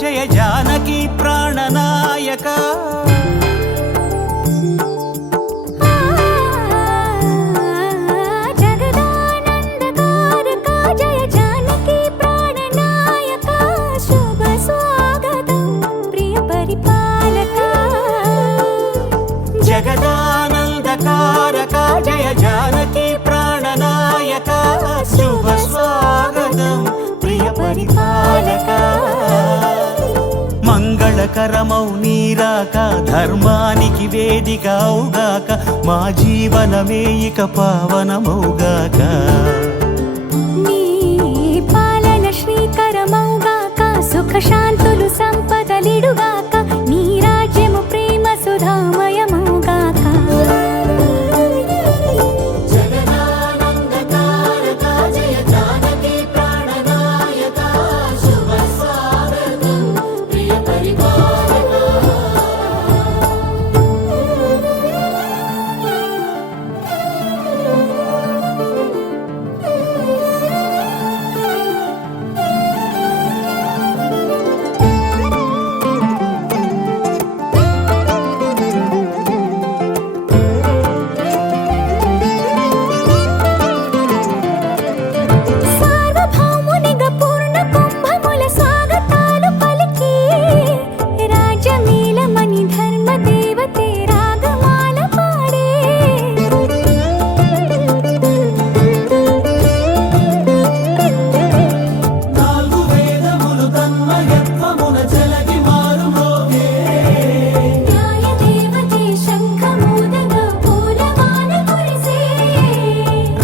జయ జానకి ప్రాణనాయక జగదానందకారక జయ జానకి ప్రాణనాయక శుభ స్వాగతం ప్రియ పరిపాలక జగదానందకారక జయ జానకి ప్రాణనాయక శుభ స్వాగతం ప్రియ పరిపాలక మంగళకరమౌ నీరాక ధర్మానికి వేదిక అవుగాక మా జీవనమే ఇక పావనమౌగాక నీ పాలన శ్రీకరమౌగాక సుఖ శాంతులు సంపదలిడుగాక నీ రాజ్యము ప్రేమ సుధామయమౌగాక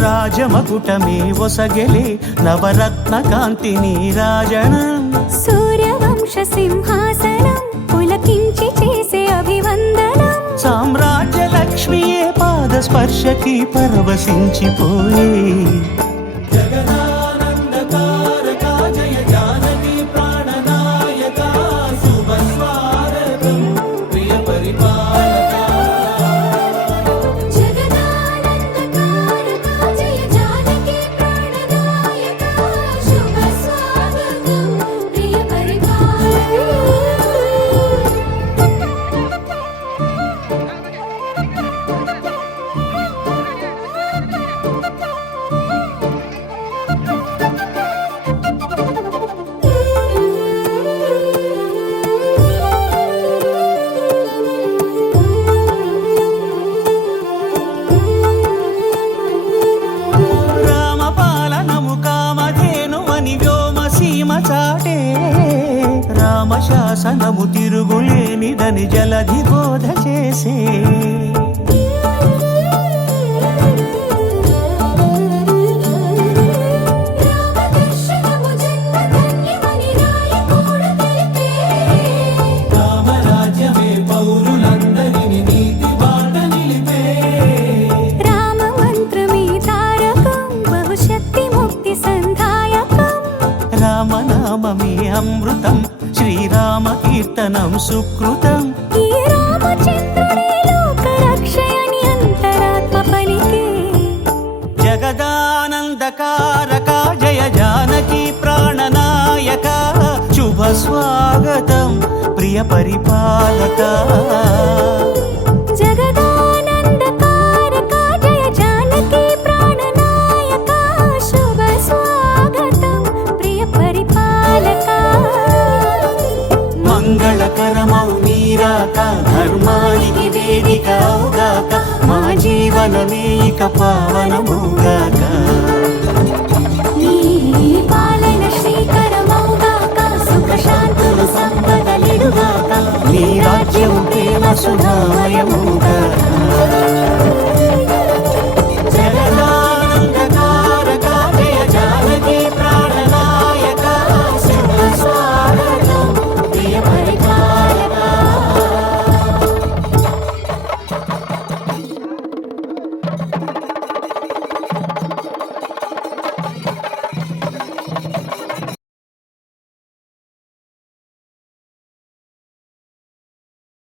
రాజమకుటమే ఒసగెలే నవరత్న కాంతి నీరాజనం సూర్యవంశ సింహాసనం పులకించి చేసే అభివందనం సామ్రాజ్య లక్ష్మియే పాద స్పర్శకి పరవశించిపోయే జగదానందకారక జయ జానకి ప్రాణనాయక శుభ స్వాగతం ప్రియ పరిపాలక రామశాసనము తిరుగులేనిదని జలధి బోధ చేసే రామరాజ్యమే పౌరులందరిని నీతి బాట నిలిపే రామ మంత్రమే తారకం బహుశక్తి ముక్తి సంధాయకం రామనామమే అమృతం శ్రీరామ కీర్తనం సుకృతం ఈ రామచంద్రుడే లోక రక్షయని అంతరాత్మ పలికే జగదానందకారక జయ జానకి ప్రాణనాయక శుభ స్వాగతం ప్రియ పరిపాలక జగదానందకారక జయ జానకి ప్రాణనాయక శుభ స్వాగతం ప్రియ పరిపాలక మంగళకరమౌ నీరాక ధర్మానికి వేదిక అవుగాక మా జీవనమే ఇక పావనము